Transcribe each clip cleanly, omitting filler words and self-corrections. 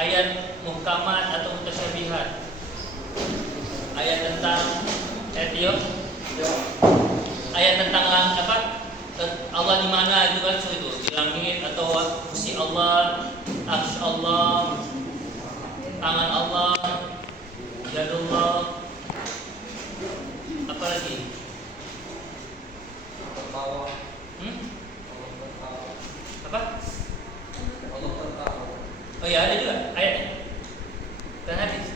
ayat muhkamat atau mutasyabihat. Ayat tentang ayat tentang apa? Allah di mana itu kan itu di langit atau kursi Allah, arsy Allah, tangan Allah, yadullah, apa lagi? Apa? Oh ya, ada juga ayatnya. Dan hadis.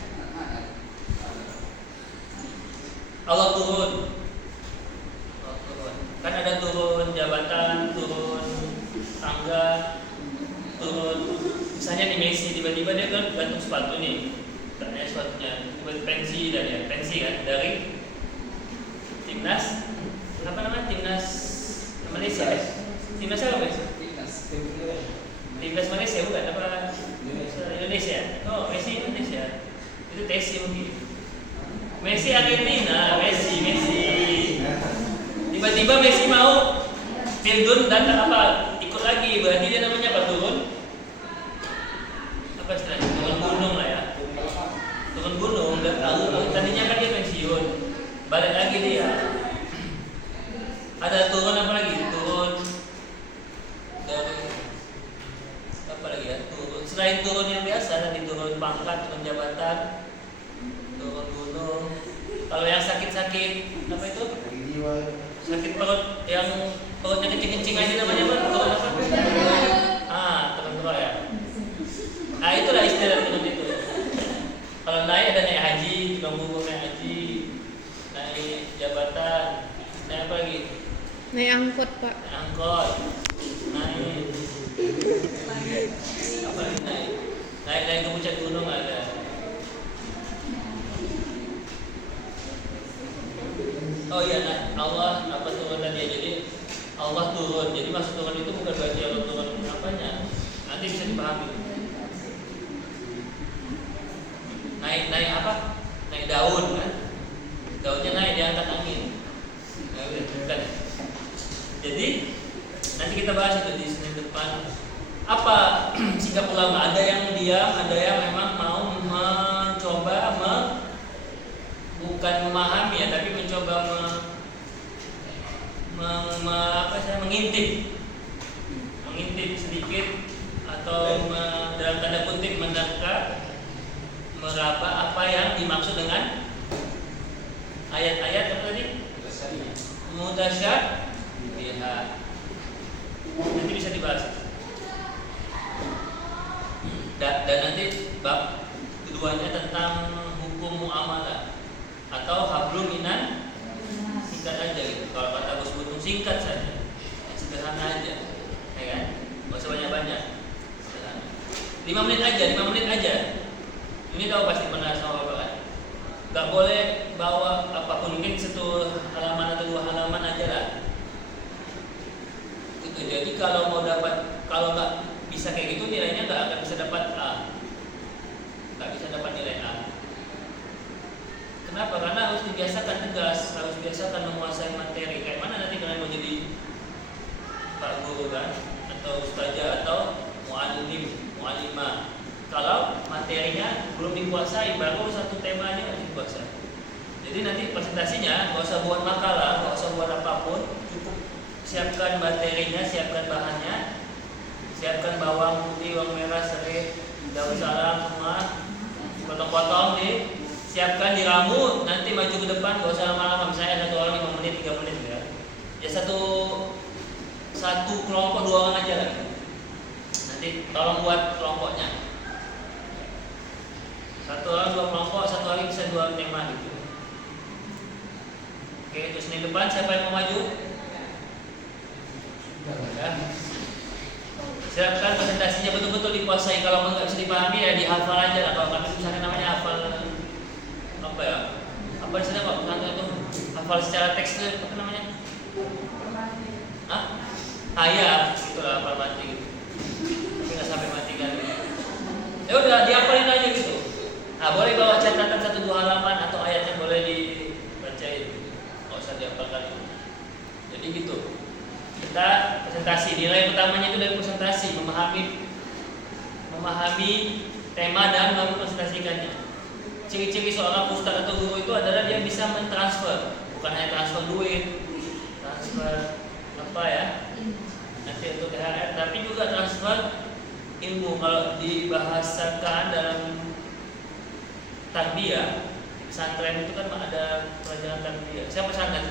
Allah turun. Kan ada turun jabatan, turun tangga, turun. Misalnya di Messi tiba-tiba dia kan gantung sepatu nih, katanya sepatunya tiba-tiba pensi kan dari timnas apa namanya timnas Malaysia, timnas apa Malaysia? Timnas Malaysia bukan apa? Indonesia. Oh Messi Indonesia. Itu Messi mungkin. Messi Argentina, Messi. Tiba-tiba Messi mau tildun dan apa ikut lagi, berarti dia namanya apa turun? Apa istilahnya? Turun gunung lah ya. Turun gunung dan tadinya kan dia pensiun, balik lagi dia. Ada turun apa lagi? Turun dari apa lagi ya? Turun selain turun yang biasa, tadi turun pangkat, turun jabatan, turun gunung. Kalau yang sakit-sakit apa itu? Sakit perut yang perutnya kencing-kencing aja namanya apa? Turun apa? Turun ya. Itulah istilah turun itu. Kalau naik ada naik haji, tukang bubur naik haji, naik jabatan, naik apa lagi? Naik angkot, Pak. Naik angkot, naik apa lagi naik ke puncak gunung ada. Oh iya, Allah apa turun tadi ya? Jadi Allah turun. Jadi maksud turun itu bukan berarti Allah turun apanya. Nanti bisa dipahami. Naik apa? Naik daun kan? Daunnya naik diangkat angin. Bukan. Jadi nanti kita bahas itu di Senin depan. Apa sikap ulama? Ada yang diam, ada yang memang mau mencoba bukan memahami ya, tapi mencoba mengintip sedikit atau dalam tanda kutip menerka, meraba apa yang dimaksud dengan ayat-ayat apa tadi? Mutasyabihat. Nanti bisa dibahas. Dan nanti bab keduanya tentang hukum muamalah atau hablum minan, singkat aja gitu. Kalau kata Gus Butung singkat saja, sederhana aja, ya kan? Gak usah banyak-banyak. 5 menit aja. Ini tahu pasti pernah sama Bapak kan? Gak boleh bawa apapun, mungkin 1 halaman atau 2 halaman aja lah. Itu jadi kalau nggak bisa kayak gitu nilainya nggak akan bisa dapat A, nggak bisa dapat nilai A. Kenapa? Karena harus dibiasakan tegas, harus biasakan menguasai materi. Kayak mana nanti kalian mau jadi Pak Guru kan, atau ustazah atau mu'allimah. Kalau materinya belum dikuasai, baru satu tema aja nggak dikuasai. Jadi nanti presentasinya nggak usah buat makalah, nggak usah buat apapun, cukup siapkan materinya, siapkan bahannya, siapkan bawang putih, bawang merah, serai, daun salam semua, potong-potong nih. Siapkan diramu, nanti maju ke depan, gak usah lama-lama. Misalnya 1 orang 5 menit, 3 menit ya. Ya satu kelompok 2 orang aja lah. Nanti tolong buat kelompoknya. 1 orang 2 kelompok, 1 hari bisa 2 tema gitu. Oke, terus Senin depan siapa yang mau maju? Ya. Siapkan presentasinya betul-betul dikuasai. Kalau nggak bisa dipahami ya dihafal aja lah. Kalau kami misalnya namanya hafal apa ya? Apa istilah Pak? Pengantar itu hafal secara teks itu apa namanya? Iya, itulah hafal mati gitu. Tapi nggak sampai mati kan? Ya udah dihafalin aja gitu. Nah, boleh bawa catatan 1-2 halaman atau ayatnya boleh dibacain. Nggak usah dihafalkan. Jadi gitu. Kita presentasi, nilai utamanya itu dari presentasi, memahami tema dan merepresentasikannya. Ciri-ciri seorang ustadz atau guru itu adalah dia bisa mentransfer, bukan hanya transfer duit, transfer apa ya, nanti untuk THR, tapi juga transfer ilmu. Kalau dibahasakan dalam tarbiyah, pesantren itu kan ada pelajaran tarbiyah. Siapa pesantren?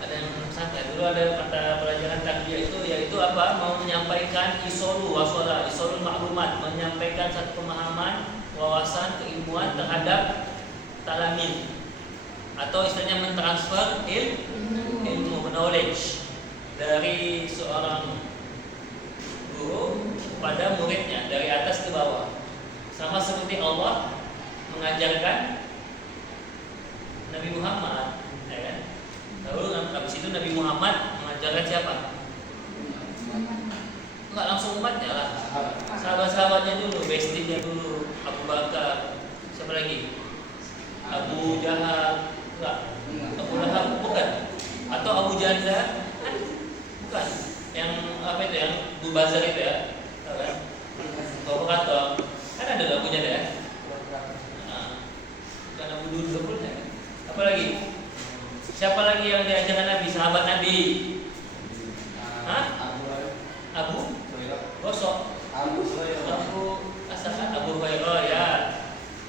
Ada yang pesantren. Dulu ada kata pelajaran tarbiyah itu yaitu apa? Mau menyampaikan isolul maklumat, menyampaikan satu pemahaman, wawasan, keilmuan terhadap talamin, atau istilahnya mentransfer ilmu, knowledge dari seorang guru pada muridnya dari atas ke bawah. Sama seperti Allah mengajarkan Nabi Muhammad, ya kan? Lalu habis itu Nabi Muhammad mengajarkan siapa? Enggak langsung umatnya lah, sahabat-sahabatnya dulu, bestinya dulu, Abu Bakar, siapa lagi? Abu Jahal, enggak? Abu Lahab, bukan? Atau Abu Janda, kan? Bukan? Yang apa itu, yang Bubazar itu ya? Tahu kan? Provokator, kan ada Abu Janda ya? Bukan Abu Dudul, kan? Apa lagi? Siapa lagi yang diajarkan Nabi? Sahabat Nabi? Hah? Abu Gosok, Abu Asahan, Abu Hurairah ya,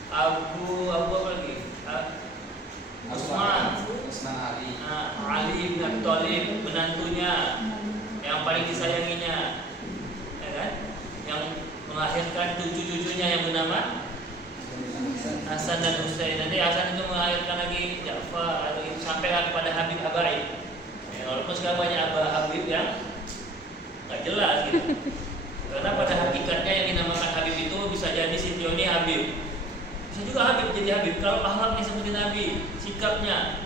Abu apa lagi? Utsman Ali bin Abi Thalib, menantunya yang paling disayanginya, ya kan? Yang melahirkan cucu-cucunya yang bernama Hasan dan Husain. Nanti Hasan itu melahirkan lagi Ja'far, atau sampai kepada Habib Habaib. Ya, walaupun sekarang banyak Habib yang nggak jelas gitu. Karena pada hakikatnya yang dinamakan Habib itu bisa jadi Sintioni Habib, bisa juga Habib jadi Habib. Kalau akhlaknya seperti Nabi, sikapnya,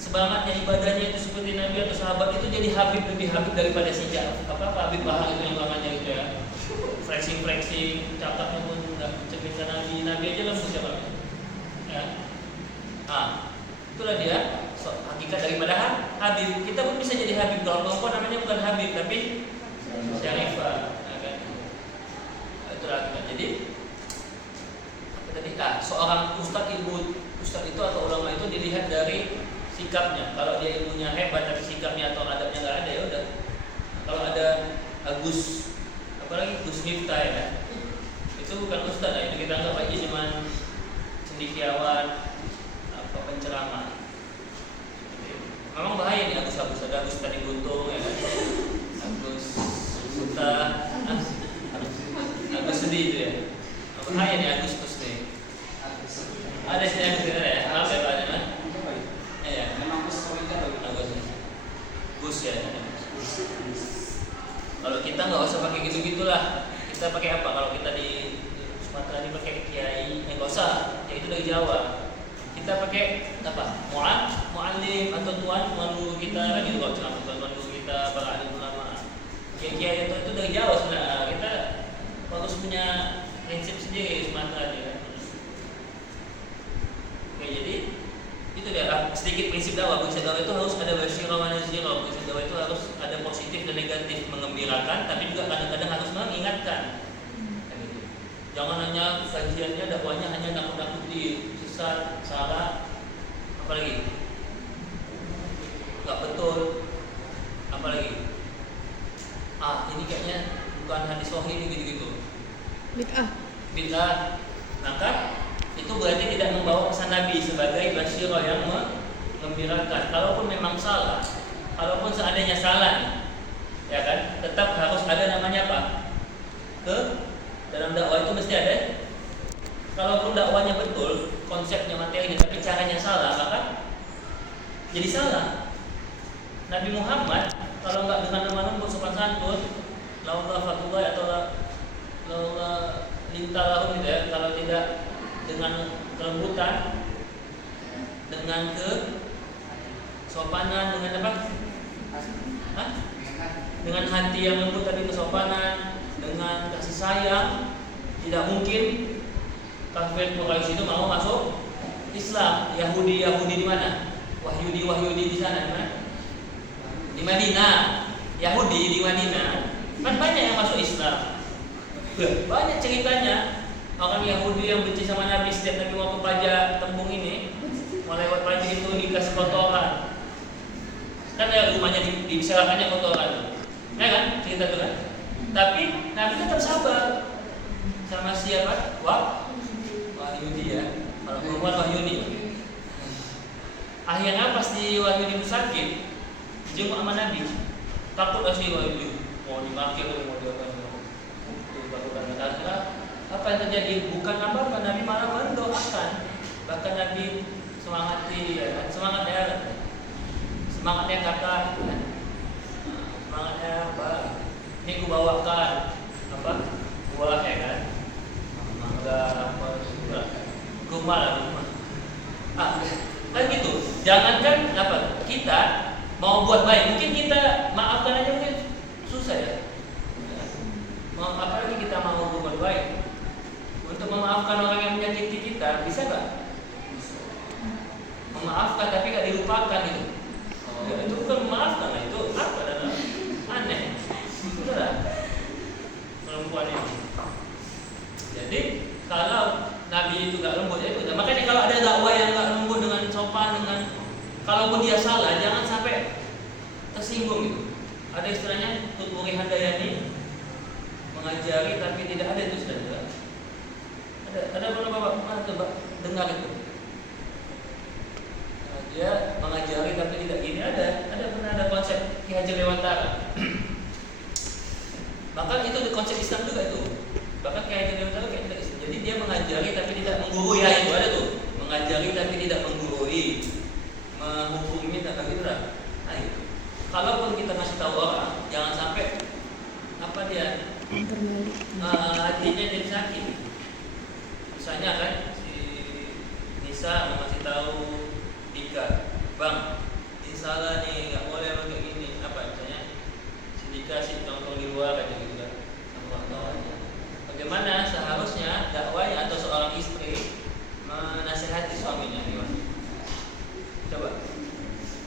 semangatnya, ibadahnya itu seperti Nabi atau sahabat, itu jadi Habib, lebih Habib daripada si Habib Bahar itu yang namanya itu ya. Flexing, cakapnya pun nggak mencerminkan Nabi aja lembut cakapnya. Ya. Itulah dia hakikat daripada Habib. Kita pun bisa jadi Habib. Kalau kelompok namanya bukan Habib tapi Syarifah. Itulah hakikat. Jadi apa tadi? Seorang ustadz itu atau ulama itu dilihat dari sikapnya. Kalau dia ilmunya hebat tapi sikapnya atau adabnya nggak ada, ya udah. Kalau ada Agus, apalagi Gus Miftah ya kan? Itu bukan ustadz, itu kita anggap aja cuma cendekiawan, penceramah. Memang bahaya nih Agus, ada Agus tadi Guntung ya kan? Agus Buta, Agus sedih itu ya. Bahaya nih Agus nih. Ada sih Agus ya, apa ya Pak? Ya, memang Gus Gus ya. Kalau kita nggak usah pakai gitu-gitulah. Kita pakai apa? Kalau kita di Sumatera ini pakai kiai, nggak usah. Ya itu dari Jawa. Kita pakai apa? Mu'allim atau tuan guru kita gitu. Kalau ceramah tuan guru kita, para alim ulama. Kiai itu dari Jawa sebenarnya. Kita bagus punya prinsip sendiri Sumatera aja kan. Oke, jadi itu dia sedikit prinsip dakwah. Prinsip dakwah itu harus ada basyirah wa nazirah. Prinsip dakwah itu harus ada positif dan negatif, mengembirakan, tapi juga kadang-kadang harus mengingatkan. Gitu. Jangan hanya kajiannya, dakwahnya hanya nakut-nakuti, sesat, salah, apalagi nggak betul, apalagi ini kayaknya bukan hadis sahih ini gitu-gitu. Bid'ah. Maka itu berarti tidak membawa pesan Nabi sebagai basyirah yang mengembirakan. Kalaupun memang salah, kalaupun seandainya salah, ya kan, tetap harus ada namanya apa? Dalam dakwah itu mesti ada. Kalaupun dakwahnya betul, konsepnya, materinya, tapi caranya salah, maka jadi salah. Nabi Muhammad kalau nggak dengan nama sopan santun, laula fatullah atau laula lintalahum gitu ya, kalau tidak dengan kelembutan, dengan kesopanan, dengan apa? Dengan hati yang lembut tadi, kesopanan, dengan kasih sayang, tidak mungkin kafir Quraisy itu mau masuk Islam. Yahudi di mana? Wahyudi di sana di mana? Di Madinah. Yahudi di Madinah kan banyak yang masuk Islam. Banyak ceritanya orang Yahudi yang benci sama Nabi setiap Nabi mau ke pajak tembung ini, mau lewat pajak itu dikasih kotoran. Kan ya rumahnya diserahkannya kotoran, ya kan cerita itu kan. Tapi Nabi tetap sabar sama siapa? Wahyudi ya. Kalau perempuan Wahyudi. Akhirnya pasti Wahyudi itu sakit, jenguk sama Nabi. Takut sih Wahyudi, mau dimakai atau mau diapain? Apa yang terjadi? Bukan apa-apa, Nabi malah mendoakan. Bahkan Nabi semangati, ya kan? Semangatnya kata, gitu kan? Semangatnya apa? Ini ku bawakan apa? Buah ya kan? Mangga apa? Kurma lah, kurma. Kan gitu. Jangankan apa? Kita mau buat baik, mungkin kita maafkan aja mungkin susah ya. Apalagi kita mau berbuat baik. Untuk memaafkan orang yang menyakiti kita, bisa nggak? Memaafkan tapi nggak dilupakan itu. Ya, itu bukan memaafkan, itu apa? Aneh. Itulah perempuan ini. Jadi kalau Nabi itu nggak lembut ya itu. Makanya kalau ada dakwah yang nggak lembut dengan sopan, dengan kalaupun dia salah, jangan sampai tersinggung gitu. Ada istilahnya Tuturi Handayani, mengajari tapi tidak ada itu sudah. Ada beberapa bapak coba dengar itu. Dia mengajari tapi tidak gini, ada pernah ada konsep Ki Hajar Dewantara. Maka itu konsep Islam juga itu. Bahkan Ki Hajar Dewantara kayak tidak Islam. Jadi dia mengajari tapi tidak menggurui, ya itu ada tuh. Mengajari tapi tidak menggurui, menghukumi tak kira. Nah itu. Kalaupun kita ngasih tahu orang, jangan sampai apa dia hatinya jadi sakit. Misalnya kan si Nisa ngasih tahu Dika, Bang, ini salah nih, nggak boleh kayak gini. Apa misalnya si Dika sih nongkrong di luar kayak gitu kan, sama kawannya. Bagaimana seharusnya dakwanya atau seorang istri menasihati suaminya gimana? Coba.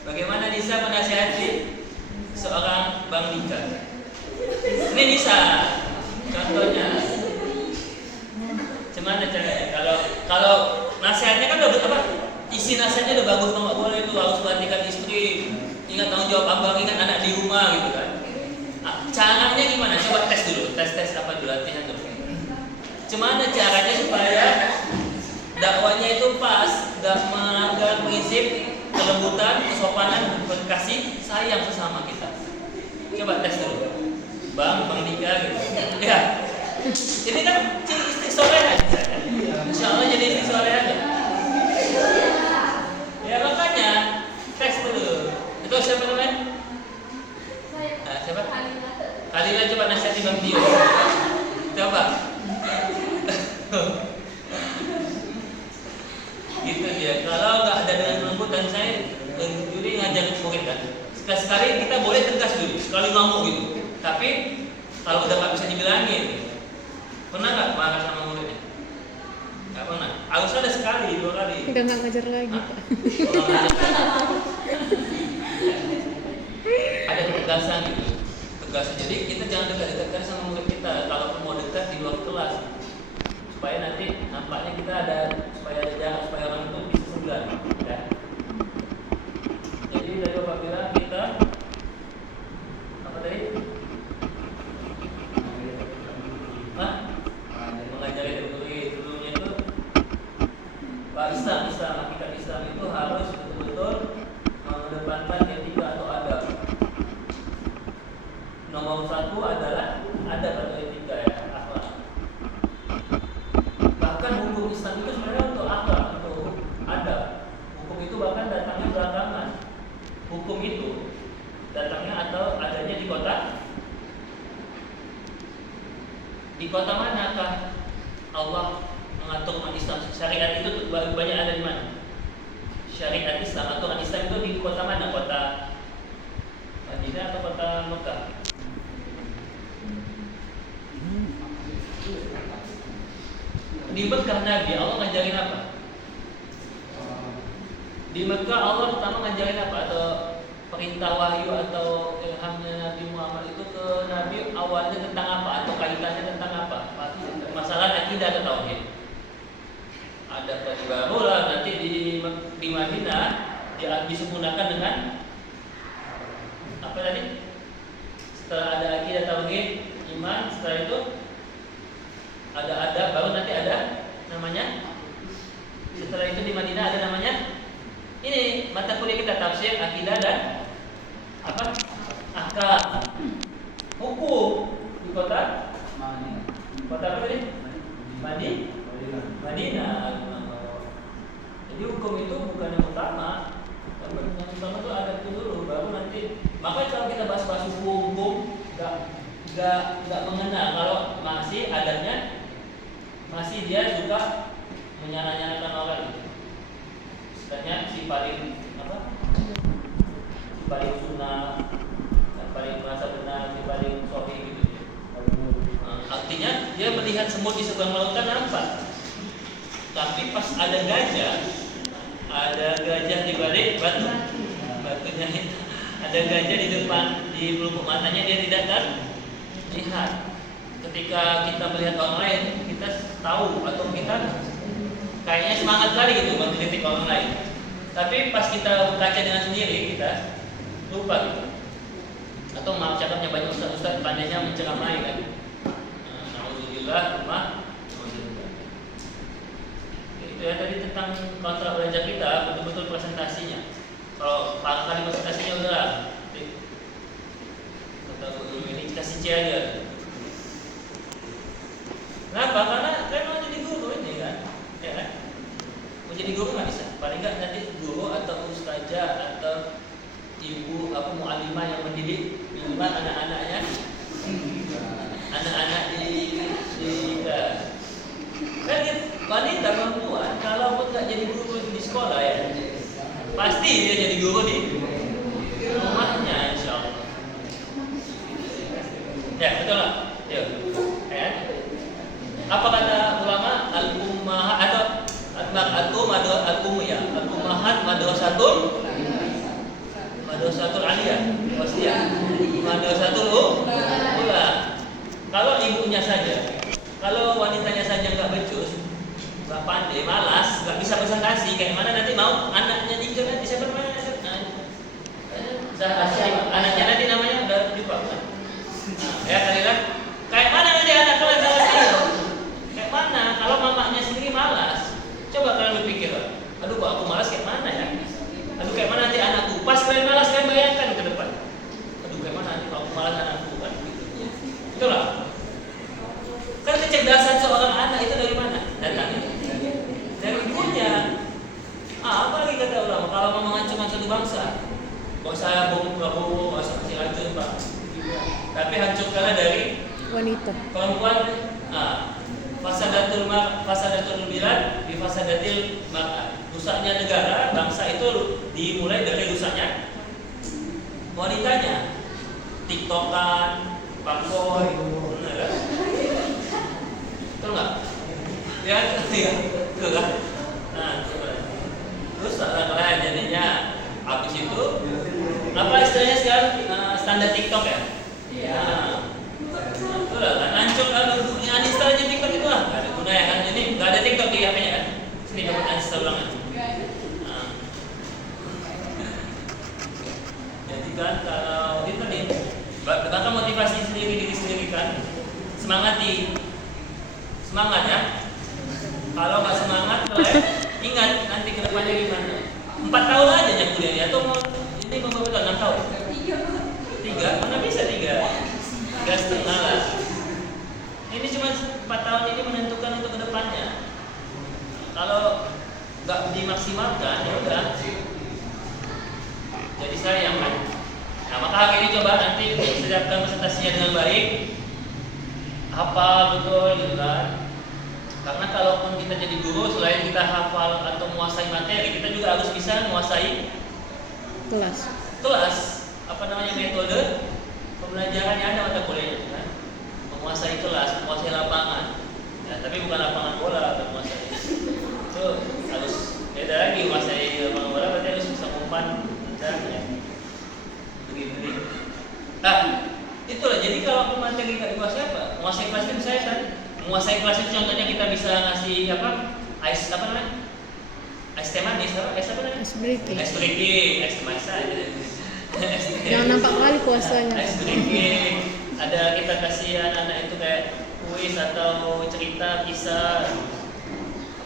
Bagaimana Nisa menasihati seorang Bang Dika? Ini Nisa, contohnya. Gimana caranya? Kalau nasihatnya kan udah apa? Isi nasihatnya udah bagus, nggak boleh itu harus perhatikan istri, ingat tanggung jawab abang, ingat anak di rumah gitu kan. Caranya gimana? Coba tes dulu, tes apa dulu, latihan dulu. Gimana caranya supaya dakwanya itu pas, nggak melanggar prinsip kelembutan, kesopanan, kasih sayang sesama kita. Coba tes dulu, Bang Dika gitu. Ya, ini kan istri soleha, insya Allah jadi istri soleha kan? Ya makanya tes dulu. Itu siapa namanya? Siapa? Kalila, coba nasihati Bang Tio. Coba. Gitu dia. Kalau nggak ada dengan lembut, dan saya juri ngajarin murid kan. Sekali kita boleh tegas dulu, sekali ngomong gitu. Tapi kalau udah nggak bisa dibilangin, pernah nggak marah sama muridnya? Nggak pernah. Harus ada sekali, 2 kali. Udah nggak ngajar lagi, Pak. Ada ketegasan gitu. Tegasan. Jadi kita jangan dekat-dekat sama murid kita. Kalau mau dekat di luar kelas, supaya nanti nampaknya kita ada, supaya ada jarak, supaya orang itu bisa sebelah. Ya. Jadi dari Bapak bilang kita apa tadi? Mengajari dulunya itu Islam, hakikat Islam itu harus betul-betul mengedepankan etika atau adab. Nomor 1 adalah adab atau etika ya, akhlak. Bahkan hukum Islam itu sebenarnya untuk akhlak, untuk adab. Hukum itu bahkan datangnya belakangan. Hukum itu datangnya atau adanya di kota manakah Allah mengatur umat Islam? Syariat itu banyak ada di mana? Syariat Islam, aturan Islam itu di kota mana? Kota Madinah atau kota Mekah? Di Mekah Nabi Allah ngajarin apa? Di Mekah Allah pertama ngajarin apa? Atau perintah wahyu atau ilhamnya Nabi Muhammad itu ke Nabi awalnya tentang apa? Atau kaitannya tentang apa? pelajaran akidah atau tauhid. Ada tadi baru lah nanti di Madinah disempurnakan dengan apa tadi? Setelah ada akidah tauhid iman, setelah itu ada adab, baru nanti ada namanya. Setelah itu di Madinah ada namanya ini mata kuliah kita tafsir, akidah dan apa? Ahkam. Hukum di kota apa tadi? Madinah. Jadi hukum itu bukan yang utama. Yang utama itu adab itu dulu, baru nanti. Makanya kalau kita bahas hukum nggak mengenal kalau masih adanya masih dia suka menyala-nyalakan orang. Istilahnya si paling sunnah, yang paling merasa benar, si paling sahih gitu. Artinya dia melihat semut di seberang lautan nampak. Tapi pas ada gajah di balik batunya itu, ada gajah di depan di pelupuk matanya, dia tidak akan lihat. Ketika kita melihat orang lain, kita tahu atau kita kayaknya semangat kali gitu mengkritik orang lain. Tapi pas kita baca dengan sendiri, kita lupa gitu. Atau maaf cakapnya banyak ustaz pandainya menceramai kan. Alhamdulillah, itu ya tadi tentang kontrak belajar kita betul-betul presentasinya. Kalau kali presentasinya udah ini kasih C aja. Kenapa? Karena saya mau jadi guru ini kan, ya kan? Mau jadi guru nggak bisa. Paling nggak nanti guru atau ustazah atau ibu mu'alimah yang mendidik minimal anak-anaknya, anak-anak di kan wanita perempuan kalau pun nggak jadi guru di sekolah ya pasti dia jadi guru di rumahnya insya Allah. Ya betul lah. Ya. Apa kata ulama al-ummahat atau al-ummahat madrasatul aliyah pasti ya madrasatul ula. Kalau ibunya saja, kalau wanitanya saja nggak becus, nggak pandai, malas, nggak bisa presentasi, kayak mana nanti mau anaknya juga nanti siapa namanya? Anaknya nanti namanya udah lupa kan? Ya kalian kayak mana nanti anak kalian kayak mana? Kalau mamanya sendiri malas, coba kalian berpikir, aduh kok aku malas kayak mana ya? Aduh kayak mana nanti anakku? Pas kalian malas kalian bayangkan ke depan. Aduh kayak mana nanti kalau aku malas anakku kan? Betul lah. Kan kecerdasan seorang anak itu dari mana? Datangnya dari ibunya. Apa lagi kata ulama? Kalau mau menghancurkan satu bangsa, bangsa bom Prabowo, bangsa masih hancur pak. Tapi hancurkanlah dari wanita. Perempuan. Fasadatul bilad bi fasadatil mar'ah. Rusaknya negara, bangsa itu dimulai dari rusaknya wanitanya. TikTokan, pangkoi, benar. Betul nggak? Ya, betul kan? Nah, terus lain jadinya habis itu apa istilahnya sekarang standar TikTok ya? Iya. Betul kan? Hancur kan uninstall aja TikTok itu lah. Nggak ada guna ya kan? Jadi nggak ada TikTok di HP-nya kan? Sini dapat uninstall ulang. Jadi kan kalau itu nih, bahkan motivasi diri sendiri kan, semangat ya. Kalau nggak semangat, ingat nanti kedepannya gimana? 4 tahun aja yang kuliah ya, atau ini mau berapa tahun? 6 tahun? 3? Mana bisa 3,5 lah. Ini cuma 4 tahun ini menentukan untuk kedepannya. Kalau nggak dimaksimalkan, ya udah. Jadi sayang kan. Nah maka hari ini coba nanti siapkan presentasinya dengan baik, hafal betul gitu kan. Karena kalaupun kita jadi guru, selain kita hafal atau menguasai materi, kita juga harus bisa menguasai kelas. Apa namanya metode pembelajarannya ada mata kuliahnya kan? Menguasai kelas, menguasai lapangan. Ya, tapi bukan lapangan bola atau menguasai. Itu harus beda lagi menguasai lapangan bola, berarti harus bisa umpan. Ya. Begitu. Nah, itulah. Jadi kalau materi nggak dikuasai apa? Menguasai kelas itu saya kan Menguasai kelas itu contohnya kita bisa ngasih apa? Ice apa namanya? Ice teh manis apa? Ice apa namanya? Ice breaking. Ice breaking, ice teh manis aja. Jangan nampak kali puasanya. Ice breaking. Ada kita kasih anak-anak itu kayak kuis atau cerita kisah,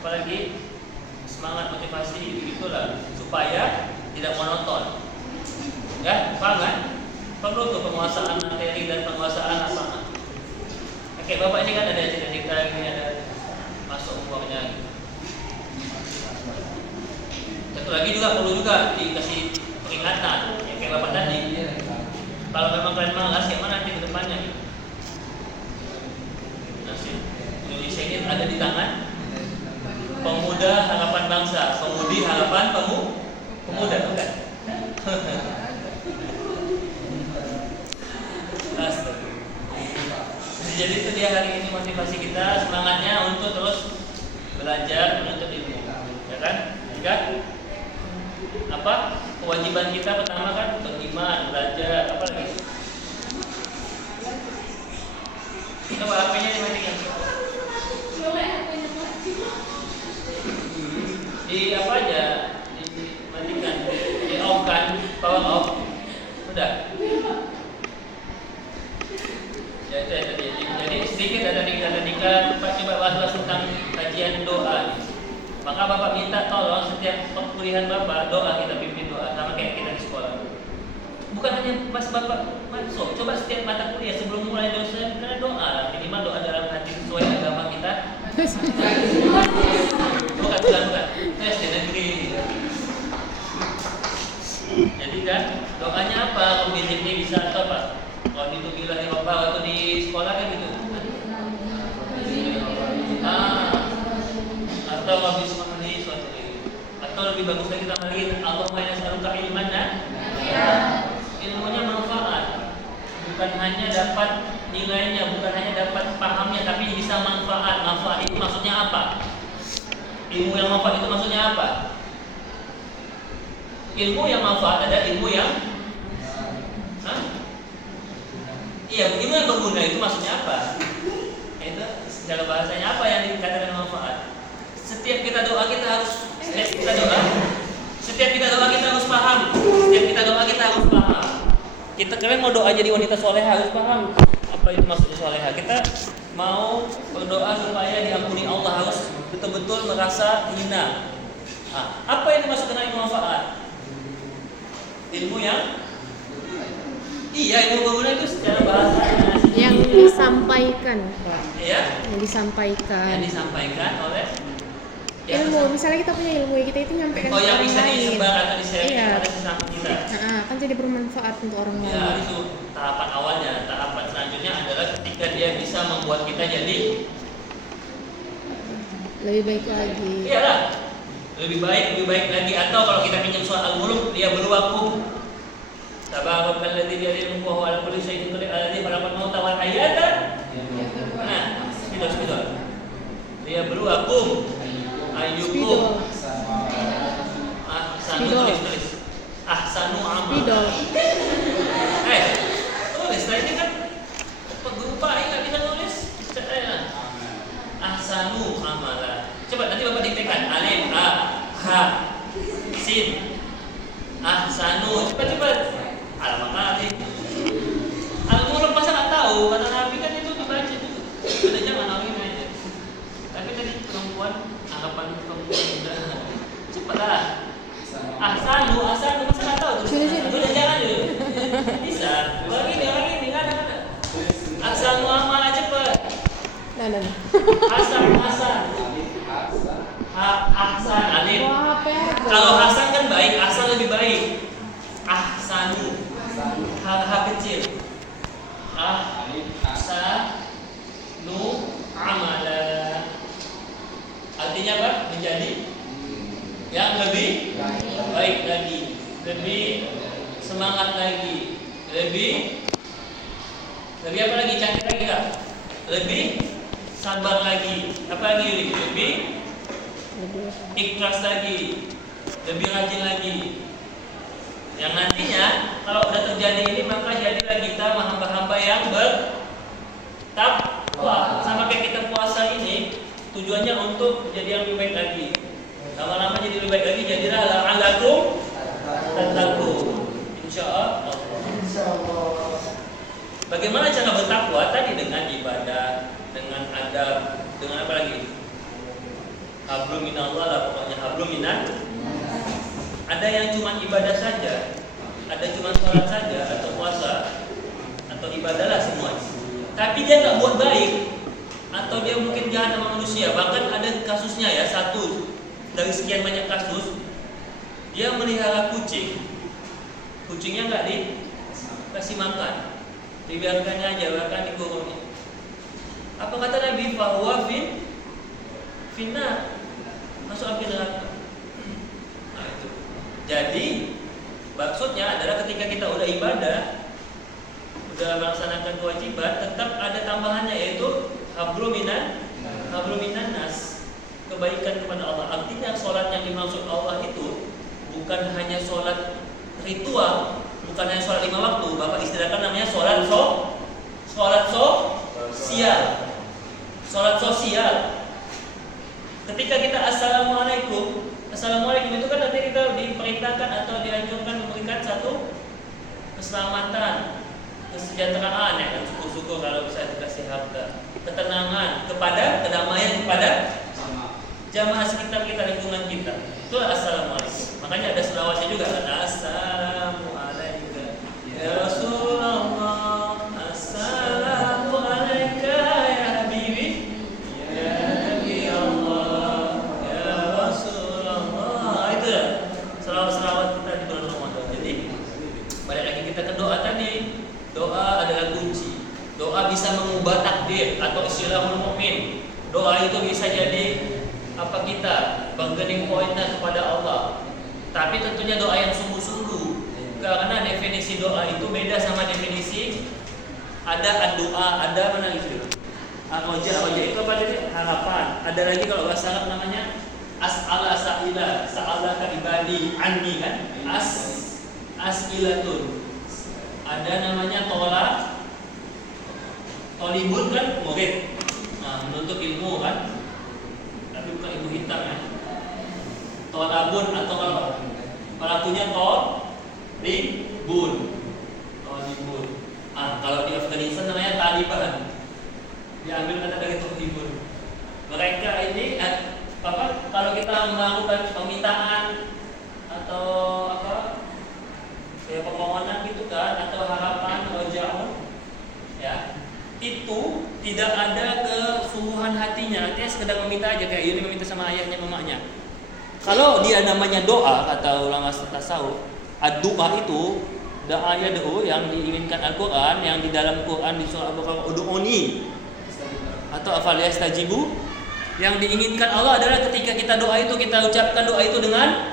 apalagi semangat motivasi gitu-gitulah supaya tidak monoton. Ya, paham kan? Perlu tuh penguasaan materi dan penguasaan apa? Kayak bapak ini kan ada cerita-cerita ini, ada masuk uangnya. Satu lagi juga perlu juga dikasih peringatan, ya kayak bapak tadi. Kalau memang kalian malas, ya mana nanti ke depannya? Nasib Indonesia ini ada di tangan pemuda harapan bangsa, pemudi harapan pemuda, bukan? Jadi itu dia hari ini motivasi kita, semangatnya untuk terus belajar menuntut ilmu, ya kan? Jika apa kewajiban kita pertama kan beriman, belajar, apa lagi? Coba HP-nya dimatikan. Di apa aja? Dimatikan, di off kan, power off. Udah. Ya itu ya tadi. Jadi sedikit ada kita coba bahas tentang kajian doa. Maka Bapak minta tolong setiap perkuliahan Bapak doa, kita pimpin doa sama kayak kita di sekolah. Bukan hanya pas Bapak masuk, coba setiap mata kuliah sebelum mulai dosen kita doa lah, minimal doa dalam hati sesuai agama kita. Bukan. Itu SD negeri. Jadi kan doanya apa? Kalau ini bisa atau apa? Kalau itu bilang di Bapak waktu di sekolah kan gitu. Atau habis mengenai suatu ilmu, atau lebih bagus lagi kita melihat Allahumma inna nas'aluka ilman ilmunya manfaat, bukan hanya dapat nilainya, bukan hanya dapat pahamnya, tapi bisa manfaat. Manfaat itu maksudnya apa? Ilmu yang manfaat itu maksudnya apa? Ilmu yang manfaat ada ilmu yang iya, ilmu yang berguna itu maksudnya apa? Itu secara bahasanya apa yang dikatakan manfaat? Setiap kita doa kita harus paham. Kita kalian mau doa jadi wanita soleha harus paham apa itu maksudnya soleha. Kita mau berdoa supaya diampuni Allah harus betul-betul merasa hina. Apa yang dimaksudkan ilmu manfaat? Ilmu yang ilmu berguna itu secara bahasanya Yang disampaikan, Pak. Iya? Yang disampaikan oleh ilmu. Misalnya kita punya ilmu, kita itu nyampaikan ke yang orang bisa lain. disebar atau di-share Iya. kepada sesama kita. Kan jadi bermanfaat untuk orang Ya, lain. itu tahapan awalnya. Tahapan selanjutnya adalah ketika dia bisa membuat kita jadi Lebih baik lagi. iyalah, lebih baik lagi. Atau kalau kita pinjam soal al-muluk, dia berlaku Tabarakal ladzi biyadihi mulku wa huwa ala kulli syai'in qadir alladzi khalaqal mauta wal hayata. Nah, spidol. Dia berlaku ayyukum tulis ahsanu amal. Spidol. Tulis ini kan guru Pak nggak bisa nulis. Ahsanu amala. Coba nanti Bapak diktekan alif ha sin ahsanu. Cepat. Alamak kali. Al-Muluk masa nggak tahu? Kata Nabi kan itu dibaca itu. Udah jangan awin aja. Tapi tadi perempuan anggapan perempuan udah cepatlah. Ahsanu masa nggak tahu? Udah jangan dulu. Bisa. Orang ini nggak ada. Ahsanu amal cepet. Nah. Ahsan alif. Kalau Hasan kan baik, Ahsan lebih baik. Ahsanu hal kecil. Ahsanu amala. Artinya apa? Menjadi yang lebih baik lagi, lebih semangat lagi, lebih apa lagi? Cantik lagi lah. Lebih sabar lagi. Apa lagi? Lebih ikhlas lagi, lebih rajin lagi. Yang nantinya kalau udah terjadi ini maka jadilah kita hamba-hamba yang bertakwa. Sama kayak kita puasa Tujuannya untuk jadi yang lebih baik lagi. Lama-lama jadi lebih baik lagi, jadilah la'allakum tattaqun. Insyaallah. Bagaimana cara bertakwa? Tadi dengan ibadah, dengan adab, dengan apa lagi? Hablum minallah lah, pokoknya hablum minan. Ada yang cuma ibadah saja, ada cuma sholat saja, atau puasa, atau ibadah lah semua. Tapi dia nggak buat baik, atau dia mungkin jahat sama manusia. Bahkan ada kasusnya ya, satu dari sekian banyak kasus, dia melihara kucing, kucingnya nggak dikasih makan, dibiarkannya aja, bahkan dikurung. Apa kata Nabi? Fahuwa finnar, masuk api neraka. Nah itu. Jadi maksudnya adalah ketika kita udah ibadah, udah melaksanakan kewajiban, tetap ada tambahannya, yaitu hablum minan nas, kebaikan kepada Allah. Artinya sholat yang dimaksud Allah itu bukan hanya sholat ritual, bukan hanya sholat 5 waktu. Bapak istilahkan namanya sholat sosial. Sholat sosial. Ketika kita assalamualaikum itu kan nanti kita diperintahkan atau dianjurkan memberikan satu keselamatan, kesejahteraan, ya kan, syukur-syukur kalau bisa dikasih harta, ketenangan, kedamaian kepada jamaah sekitar kita, lingkungan kita. Itulah assalamualaikum. Makanya ada selawatnya juga, assalamualaikum ya Rasulullah, assalamualaikum ya Habibi, ya Nabi Allah, ya Rasulullah. Itu ya selawat-selawat kita di bulan Ramadan. Jadi balik lagi kita ke doa tadi. Doa adalah kunci. Doa bisa mengubah takdir, atau istilahul mukmin. Doa itu bisa jadi apa kita bargaining pointnya kepada Allah. Tapi tentunya doa yang sungguh-sungguh, karena definisi doa itu beda sama definisi ada doa, ada mana gitu. Roja itu apa tadi? Harapan. Ada lagi kalau bahasa Arab namanya as'ala sa'ila, sa'alaka ibadi anni kan? As'ilatun. Ada namanya tolibun kan, murid. Nah, menuntut ilmu kan. Tapi bukan ilmu hitam ya. Tolabun atau kalau pelakunya tolibun. Kalau di Afghanistan namanya Taliban. Diambil kata dari tolibun. Mereka ini kalau kita melakukan permintaan atau kayak permohonan gitu kan, atau harapan roja'un ya, itu tidak ada kesungguhan hatinya, artinya sekedar meminta aja, kayak Yuni meminta sama ayahnya, mamanya. Kalau dia namanya doa, kata ulama tasawuf, doa itu doa yang diinginkan Al-Quran, yang di dalam Quran di surah Al-Baqarah, ud'uni atau afaliyastajibu, yang diinginkan Allah adalah ketika kita doa itu, kita ucapkan doa itu dengan,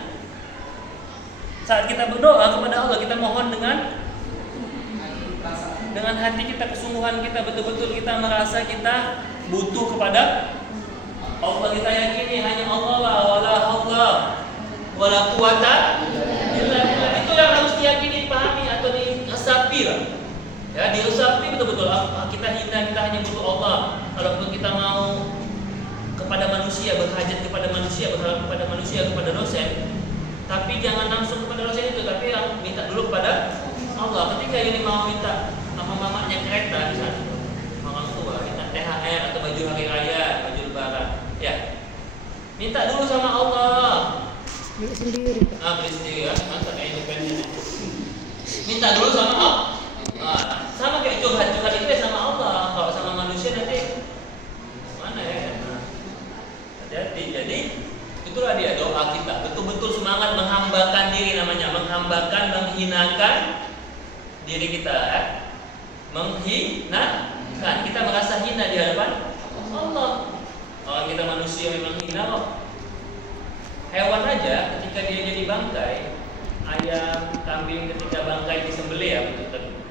saat kita berdoa kepada Allah, kita mohon dengan hati kita, kesungguhan kita, betul-betul kita merasa kita butuh kepada Allah. Kita yakini hanya Allah lah, wala haula wala quwata illa billah. Itu yang harus diyakini, pahami atau diresapi lah. Ya, diresapi betul-betul. Kita hina, kita hanya butuh Allah. Kalaupun kita mau kepada manusia, berhajat kepada manusia, berharap kepada manusia, kepada dosen, tapi jangan langsung kepada dosen itu, tapi yang minta dulu kepada Allah. Ketika ini mau minta sama mamanya kereta misalnya, orang tua minta THR atau baju hari raya, baju lebaran, ya minta dulu sama Allah. Beli sendiri. Beli sendiri ya, masa kayak independen. Minta dulu sama Allah. Sama kayak curhat itu ya sama Allah. Kalau sama manusia nanti mana ya? Hati-hati. Jadi itulah dia doa kita, betul-betul semangat menghambakan diri, namanya menghambakan, menghinakan diri kita, menghinakan, kita merasa hina di hadapan Allah. Orang kita manusia memang hina kok. Hewan aja ketika dia jadi bangkai, ayam, kambing ketika bangkai disembelih ya betul.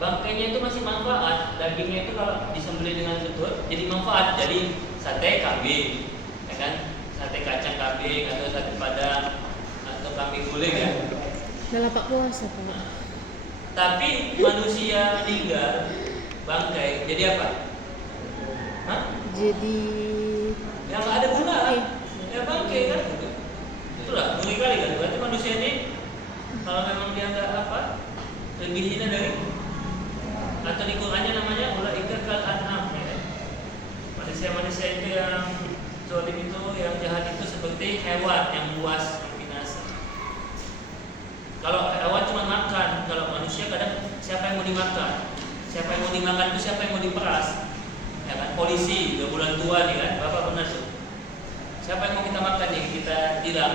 Bangkainya itu masih manfaat, dagingnya itu kalau disembelih dengan betul jadi manfaat, jadi sate kambing, ya kan? Sate kacang kambing atau sate padang atau kambing guling ya. Dalam Pak puasa Pak. Tapi manusia meninggal bangkai jadi apa? Jadi yang nggak ada guna, Iya. ya bangke kan gitu. Itulah ngeri kali kan. Berarti manusia ini kalau memang dia nggak lebih hina dari, atau di Qurannya namanya ulaika kal an'am, ya. Manusia-manusia itu yang zalim itu, yang jahat itu seperti hewan yang buas, yang binasa. Kalau hewan cuma makan, kalau manusia kadang siapa yang mau dimakan? Siapa yang mau dimakan itu siapa yang mau diperas? Ya kan, polisi 2 bulan tua nih kan, Bapak benar tuh. Siapa yang mau kita makan nih, kita tilang.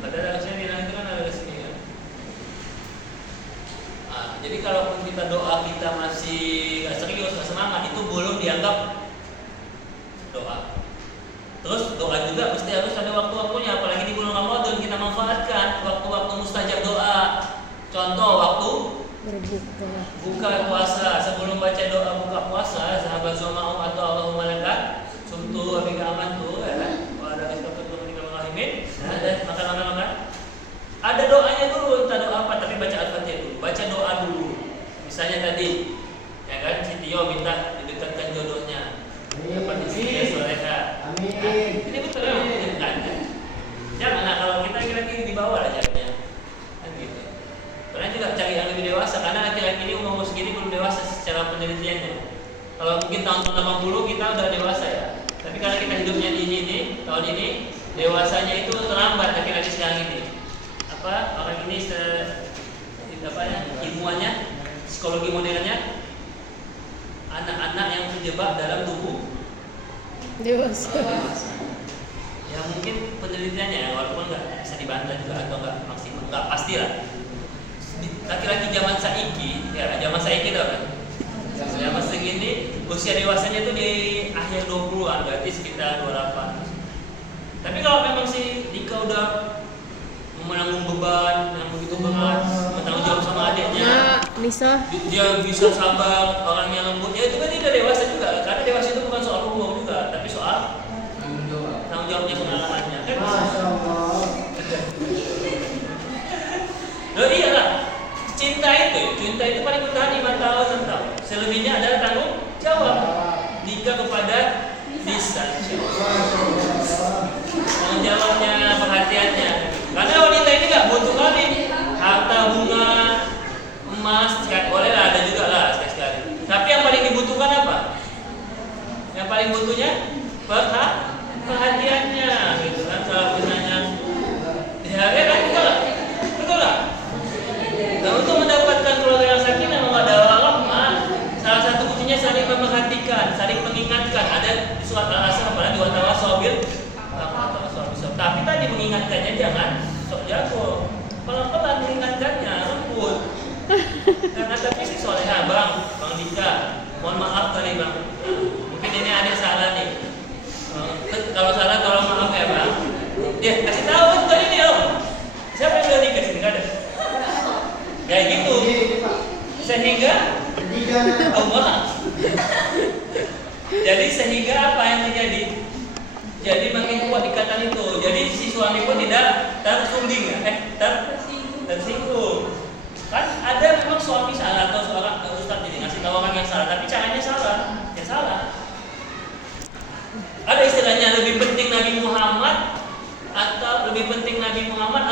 Padahal harusnya tilang itu kan ada resmi ya. Jadi kalau kita doa kita masih gak serius, gak semangat, itu belum dianggap doa. Terus doa juga mesti harus ada waktu-waktunya, apalagi di bulan Ramadan kita manfaatkan waktu-waktu mustajab doa. Contoh waktu Berbuka. buka puasa, sebelum baca doa buka puasa, sahabat Zoma'u atau Allahumma laka sumtu wa bika amantu, ya kan? Wa ada istighfar min rahimin. Ada makan. Ada doanya dulu, entah doa apa, tapi baca Al-Fatihah dulu. Baca doa dulu. Misalnya tadi, ya kan, si Tio minta didekatkan jodohnya. Dapat istri yang soleha. Amin. Ini betul ya, kan? Jangan, kalau kita lagi di bawah aja ya. Kan gitu. Karena juga cari yang lebih dewasa, karena laki-laki ini umur segini belum dewasa secara penelitiannya. Kalau mungkin tahun 80 kita udah dewasa ya. Tapi karena kita hidupnya di sini, tahun ini dewasanya itu terlambat laki-laki sekarang ini. Orang ini ilmuannya, psikologi modernnya, anak-anak yang terjebak dalam tubuh Dewasa. ya mungkin penelitiannya walaupun nggak bisa dibantah juga atau nggak maksimal, nggak pasti lah. Laki-laki zaman saiki tau kan, zaman segini usia dewasanya itu di akhir 20-an, berarti sekitar 28. Tapi kalau memang si Dika udah menanggung beban yang begitu berat, bertanggung jawab sama adiknya, Nah, Nisa. dia bisa sabar, orang yang lembut, ya itu kan dia udah dewasa juga. Karena dewasa itu bukan soal umur juga, tapi soal tanggung jawabnya, pengalamannya kan. Loh iyalah, cinta itu paling bertahan 5 tahun 6 tahun. Selebihnya adalah tanggung jawab Dika kepada Nisa. Tanggung jawabnya, perhatiannya. Karena wanita ini nggak butuh kali harta, bunga, emas, boleh lah ada juga lah sekali-sekali. Tapi yang paling dibutuhkan apa? Yang paling butuhnya perhatiannya, gitu kan? Kalau misalnya, ya kan betul lah. Nah, untuk mendapatkan keluarga yang sakinah mawaddah warahmah, salah satu kuncinya saling memperhatikan, saling mengingatkan. Ada di surat Al-Asr, apalagi watawassaw bil. Tapi tadi mengingatkannya jangan sok jago, pelan-pelan mengingatkannya, lembut. Karena tapi si soleha bang Dika, mohon maaf kali bang, mungkin ini ada salah nih. Kalau salah tolong maaf ya bang. Dia kasih tahu kan bukan ini om. Siapa yang udah nikah sini ada? Kayak gitu. Sehingga Allah. Jadi sehingga apa yang terjadi? Jadi makin kuat ikatan itu. Jadi si suami pun tidak tersinggung. Kan ada memang suami salah atau seorang ustaz jadi ngasih tahu orang yang salah, tapi caranya salah. Ya salah. Ada istilahnya lebih penting Nabi Muhammad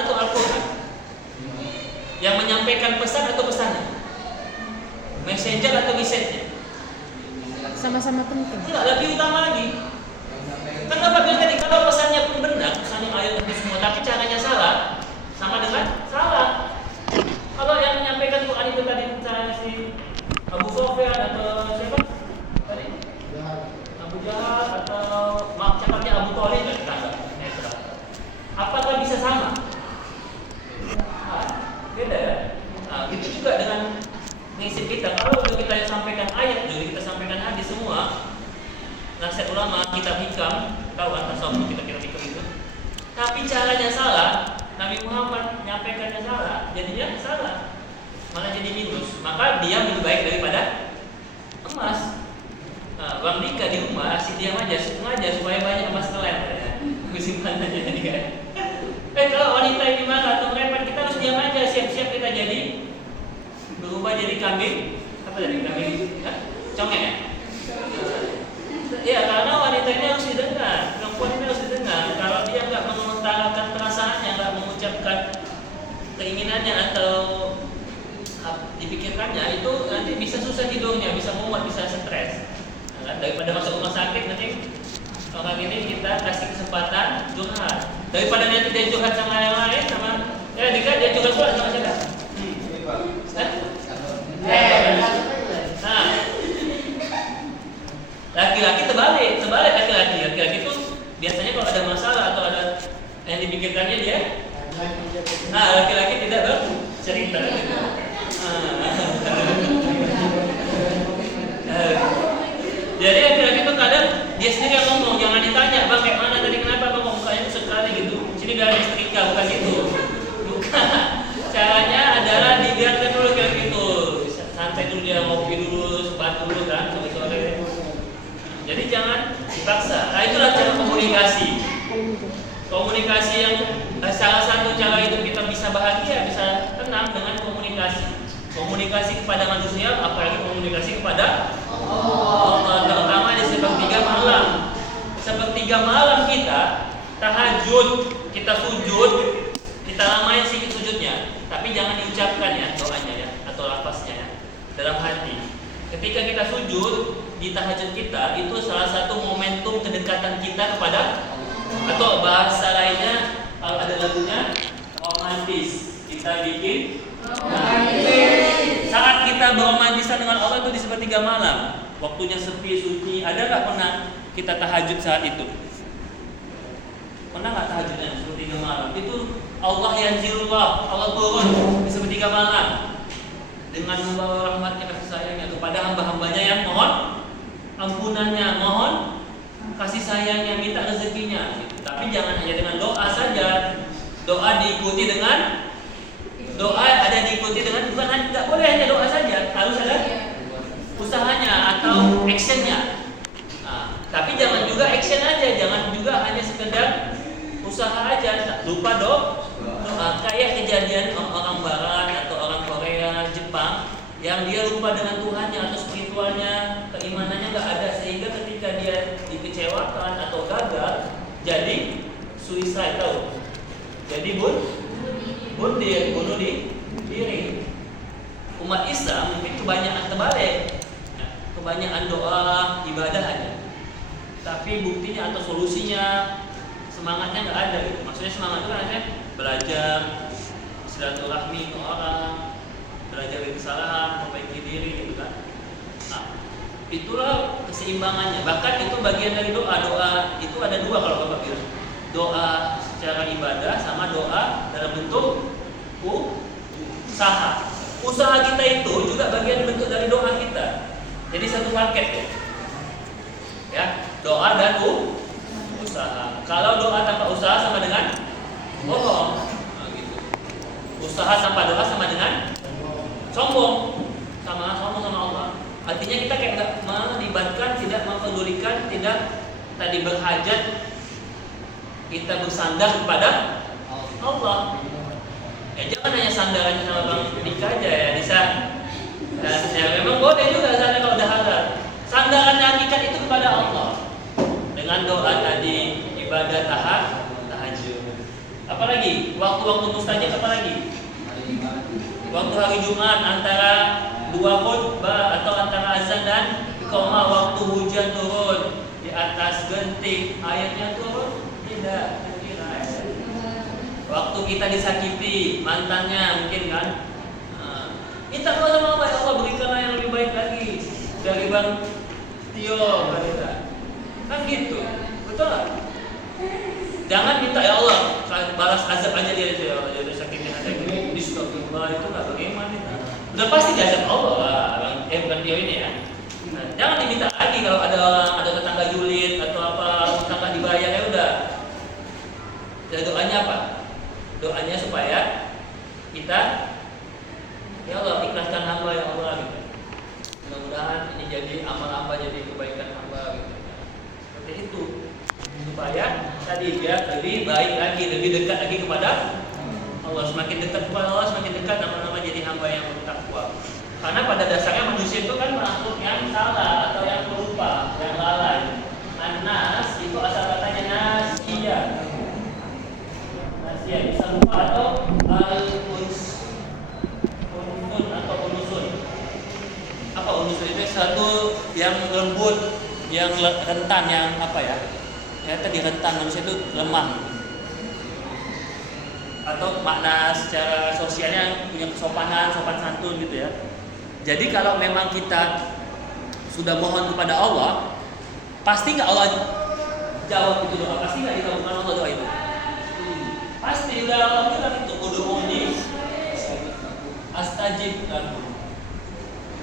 atau Al-Quran yang menyampaikan pesan atau pesannya, messenger atau message-nya. Sama-sama penting. Enggak, lebih utama lagi. Kan Bapak bilang tadi, kalau pesannya pun benar, pesannya ayat itu semua, tapi caranya salah, sama dengan salah. Kalau yang menyampaikan Quran itu tadi misalnya si Abu Sufyan atau siapa tadi? Abu Jahal atau cakapnya Abu Thalib, kita anggap netral. Apakah bisa sama? Beda ya? Nah, itu juga dengan prinsip kita. Kalau kita sampaikan ayat, juga kita sampaikan hadis semua. Nasihat ulama, kitab hikam, tahu kan tasawuf kita hikam itu. Tapi caranya salah, Nabi Muhammad menyampaikannya salah, jadinya salah, malah jadi minus. Maka dia lebih baik daripada emas. Nah, Bang Dika di rumah si diam aja, supaya banyak emas kalian ya. Simpanannya ini kan. Kalau wanita ini marah atau merepet, kita harus diam aja, siap-siap kita jadi berubah jadi kambing. Apa jadi kambing? Congek ya? Ya, karena wanita ini harus keinginannya atau dipikirkannya itu nanti bisa susah tidurnya, bisa mumet, bisa stres. Nah, kan? Daripada masuk rumah sakit nanti orang ini kita kasih kesempatan curhat. Daripada nanti dia curhat sama yang lain, sama dia curhat pula sama siapa? Nah, laki-laki terbalik laki-laki itu biasanya kalau ada masalah atau ada yang dipikirkannya dia, laki-laki tidak bercerita. Jadi laki-laki itu kadang dia sendiri yang ngomong, jangan ditanya, bang kayak mana tadi, kenapa bang kok mukanya tusuk sekali gitu. Sini biar istrika, bukan gitu. Bukan. Caranya adalah dibiarkan dulu kayak gitu. Santai dulu, dia ngopi dulu, sebat dulu kan, sore-sore. Jadi jangan dipaksa. Nah, itulah cara komunikasi. Komunikasi yang salah satu cara itu kita bisa bahagia, bisa tenang dengan komunikasi. Komunikasi kepada manusia, apalagi komunikasi kepada Allah. Terutama di sepertiga malam. Sepertiga malam kita tahajud, kita sujud, kita lamain sedikit sujudnya, tapi jangan diucapkan ya doanya ya atau lafaznya ya dalam hati. Ketika kita sujud di tahajud kita, itu salah satu momentum kedekatan kita kepada, atau bahasa lainnya kalau ada lagunya, romantis. Kita bikin saat kita beromantisan dengan Allah itu di sepertiga malam, waktunya sepi sunyi. Ada nggak pernah kita tahajud saat itu? Pernah nggak tahajudnya sepertiga malam? Itu Allah yanzilullah, Allah turun di sepertiga malam dengan membawa rahmatnya, kasih sayangnya kepada hamba-hambanya yang mohon ampunannya, mohon kasih sayangnya, minta rezekinya gitu. Tapi jangan hanya dengan doa saja. Doa diikuti dengan bukan hanya, tidak boleh hanya doa saja, harus ada usahanya atau actionnya. Nah, tapi jangan juga action aja, jangan juga hanya sekedar usaha aja, lupa doa. Kayak kejadian orang Barat atau orang Korea, Jepang, yang dia lupa dengan Tuhannya atau spiritualnya, keimanannya nggak ada, sehingga ketika dia dikecewakan atau gagal, jadi suicide, tahu? Jadi bunuh diri. Umat Islam mungkin kebanyakan terbalik, kebanyakan doa ibadah aja, tapi buktinya atau solusinya, semangatnya nggak ada gitu. Maksudnya semangat itu kan aja belajar, silaturahmi ke orang, belajar dari kesalahan, memperbaiki diri gitu kan. Nah, itulah keseimbangannya. Bahkan itu bagian dari doa. Doa itu ada dua kalau Bapak bilang. Doa secara ibadah sama doa dalam bentuk usaha. Usaha kita itu juga bagian bentuk dari doa kita. Jadi satu paket ya, doa dan usaha. Kalau doa tanpa usaha sama dengan bohong. Nah, gitu. Usaha tanpa doa sama dengan sombong sama Allah. Artinya kita kayak nggak melibatkan, tidak mempedulikan, tidak tadi berhajat, kita bersandar kepada Allah. Ya jangan hanya sandarannya sama Bang Dika aja ya, bisa. Dan ya memang boleh juga sandar kalau udah halal. Sandaran hakikat itu kepada Allah. Dengan doa tadi, ibadah tahajud. Apalagi waktu-waktu mustajab, apalagi waktu hari Jumat antara dua khutbah atau antara azan dan iqamah, waktu hujan turun di atas genting, ayatnya turun tidak. Waktu kita disakiti mantannya mungkin kan, minta doa sama Allah, ya Allah berikanlah yang lebih baik lagi dari Bang Tio, kan gitu, betul gak? Jangan minta ya Allah balas azab aja dia udah sakitin aja gini, bismillah, itu nggak bagaimana? Udah pasti diazab Allah lah, bukan Tio ini ya. Nah, jangan diminta lagi kalau ada tetangga julid atau apa, tetangga dibayar, ya udah. Dan doanya apa? Doanya supaya kita, ya Allah ikhlaskan hamba ya Allah gitu. Mudah-mudahan ini jadi amal hamba, jadi kebaikan hamba gitu. Seperti itu, supaya tadi dia lebih baik lagi, lebih dekat lagi kepada Allah. Semakin dekat kepada Allah, semakin dekat nama-nama jadi hamba yang bertakwa. Karena pada dasarnya manusia itu kan makhluk yang salah atau yang pelupa, yang lalai. An-nas itu asal katanya nasiyah. Nasiyah bisa lupa atau al-uns yang lembut, yang rentan, yang apa ya? Ya tadi rentan, manusia itu lemah. Atau makna secara sosialnya punya kesopanan, sopan santun gitu ya. Jadi kalau memang kita sudah mohon kepada Allah, pasti nggak Allah jawab itu doa, pasti nggak dikabulkan Allah doa itu. Pasti udah Allah bilang itu ud'uuni astajib lakum.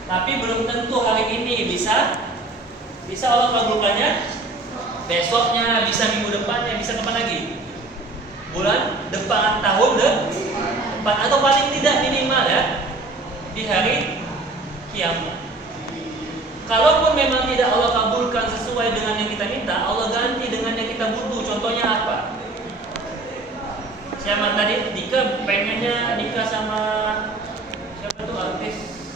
Tapi belum tentu hari ini bisa Allah kabulkannya, besoknya, bisa minggu depannya, bisa kapan lagi? Bulan depan, tahun depan, atau paling tidak minimal ya di hari kiamat. Kalaupun memang tidak Allah kabulkan sesuai dengan yang kita minta, Allah ganti dengan yang kita butuh. Contohnya apa? Siapa tadi? Dika pengennya nikah sama siapa tuh artis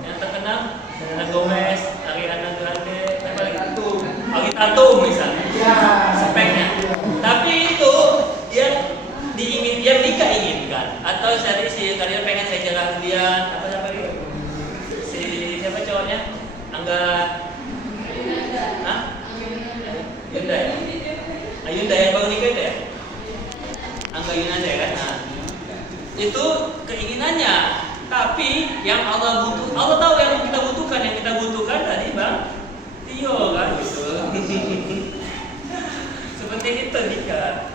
yang terkenal? Selena Gomez, Ariana Grande, apa lagi? Ari Tatum misalnya. Speknya. Tapi itu yang Dika inginkan. Atau si kalian pengen saya jalan dia apa lagi? Siapa cowoknya? Angga Yunda ya? Ayunda yang baru nikah itu ya? Angga Yunda ya kan? Nah, itu keinginannya. Tapi yang Allah butuh, Allah tahu yang kita butuhkan. Yang kita butuhkan tadi Bang Tio kan gitu. Seperti itu Dika.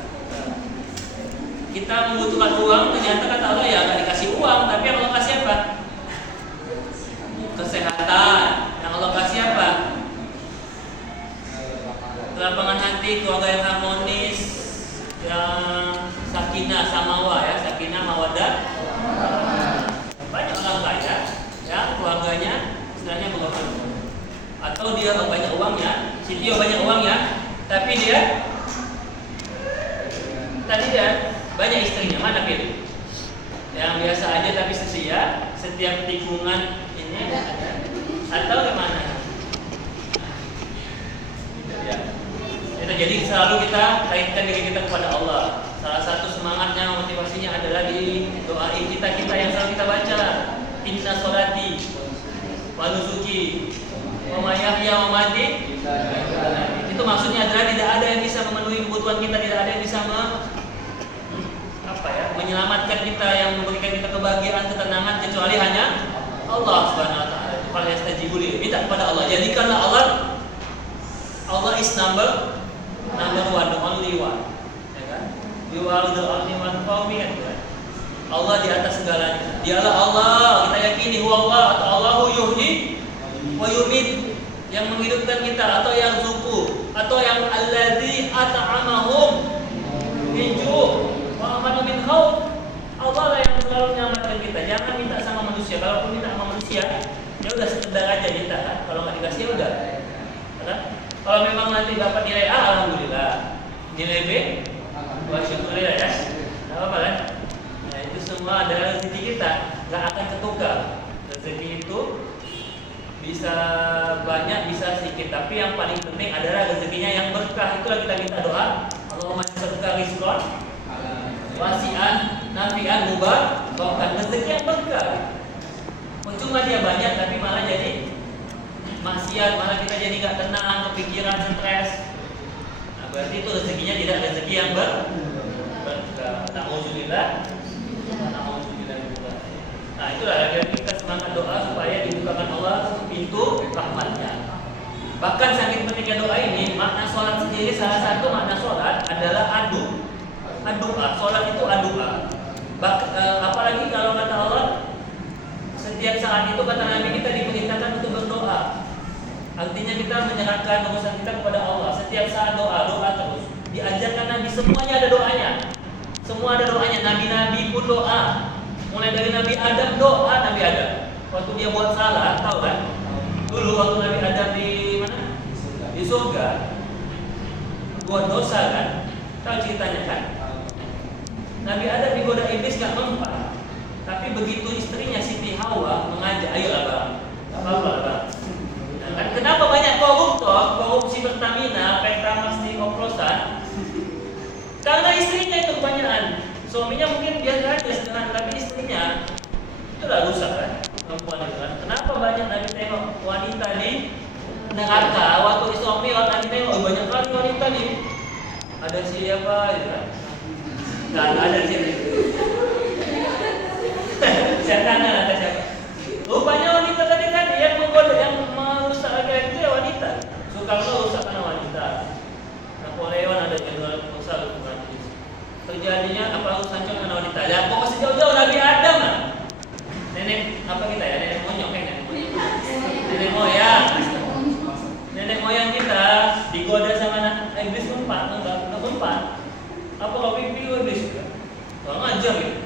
Kita membutuhkan uang, ternyata kata Allah ya nggak dikasih uang, tapi yang Allah kasih apa? Kesehatan. Yang Allah kasih apa? Kelapangan hati, keluarga yang harmonis, yang sakinah samawa ya, sakinah mawaddah. Banyak orang kaya yang keluarganya istilahnya bergabung. Atau dia banyak uangnya, si Tio banyak uangnya, tapi dia banyak istrinya, mana pilih? Yang biasa aja tapi setia, setiap tikungan ini ada. Atau gimana? Ya. Itu jadi selalu kita kaitkan diri kita kepada Allah. Salah satu semangatnya, motivasinya adalah di doa kita yang selalu kita baca. Inna sholati wa nusuki wa mahyaya wa mamati. Itu maksudnya adalah tidak ada yang bisa memenuhi kebutuhan kita, tidak ada yang bisa menyelamatkan kita, yang memberikan kita kebahagiaan, ketenangan kecuali hanya Allah Subhanahu wa taala. Fal yastajibu li, minta kepada Allah. Jadikanlah Allah is number one, the only one. Ya kan? You are the only one for me kan? Allah di atas segalanya. Dialah Allah, kita yakini huwa Allah atau Allahu yuhyi wa yumit, yang menghidupkan kita, atau yang zuku, atau yang alladzi at'amahum min ju' wa amanu min khauf. Allah lah yang selalu menyelamatkan kita. Jangan minta sama manusia. Kalaupun minta sama manusia, ya udah sekedar aja minta kan. Kalau nggak dikasih ya udah. Kan? Kalau memang nanti dapat nilai A, alhamdulillah. Nilai B, wah syukurillah ya. Nggak apa-apa kan? Nah itu semua adalah rezeki kita. Nggak akan ketukar. Rezeki itu bisa banyak, bisa sedikit. Tapi yang paling penting adalah rezekinya yang berkah. Itulah kita minta doa. Allahumma berkah rizqan wasi'an nafi'an mubarakkan, rezeki yang berkah. Cuma dia banyak tapi malah jadi maksiat, malah kita jadi nggak tenang, kepikiran, stres. Nah, berarti itu rezekinya tidak rezeki yang berkah. Nauzubillah. Nah, itulah agar kita semangat doa supaya dibukakan Allah pintu rahmatnya. Bahkan saking pentingnya doa ini, makna sholat sendiri, salah satu makna sholat adalah addu'a. Sholat itu addu'a. Apalagi kalau kata Allah, setiap saat itu kata Nabi kita diperintahkan untuk berdoa. Artinya kita menyerahkan urusan kita kepada Allah. Setiap saat doa terus. Diajarkan Nabi, semuanya ada doanya. Semua ada doanya. Nabi-nabi pun doa. Mulai dari Nabi Adam, doa Nabi Adam. Waktu dia buat salah, tahu kan? Dulu waktu Nabi Adam di mana? Di surga. Buat dosa kan? Tahu ceritanya kan? Nabi Adam digoda iblis gak mempan. Tapi begitu istrinya Siti Hawa mengajak, ayo abang, apa? Nah, kan kenapa banyak korupsi Pertamina, Petronas di oplosan? Karena istrinya itu kebanyakan. Suaminya mungkin biasa aja setengah, tapi istrinya itulah rusak kan, perempuan itu kan. Kenapa banyak Nabi tengok neraka waktu Isra Mi'raj nanti nengok banyak kali wanita nih. Ada siapa gitu kan? Nggak ada di sini. Setan ada siapa? Rupanya wanita tadi yang menggoda, yang merusak laki-laki itu ya wanita. Soekarno rusak karena wanita. Napoleon ada jenderal rusak bukan itu. Terjadinya apa urusan dengan wanita? Ya pokoknya sejauh-jauh Nabi Adam lah. Nenek apa kita ya? Nenek moyang kan? Nenek moyang. Nenek moyang kita digoda sama iblis empat, enggak empat. Apa kau pipi iblis? Kalau ngajar gitu.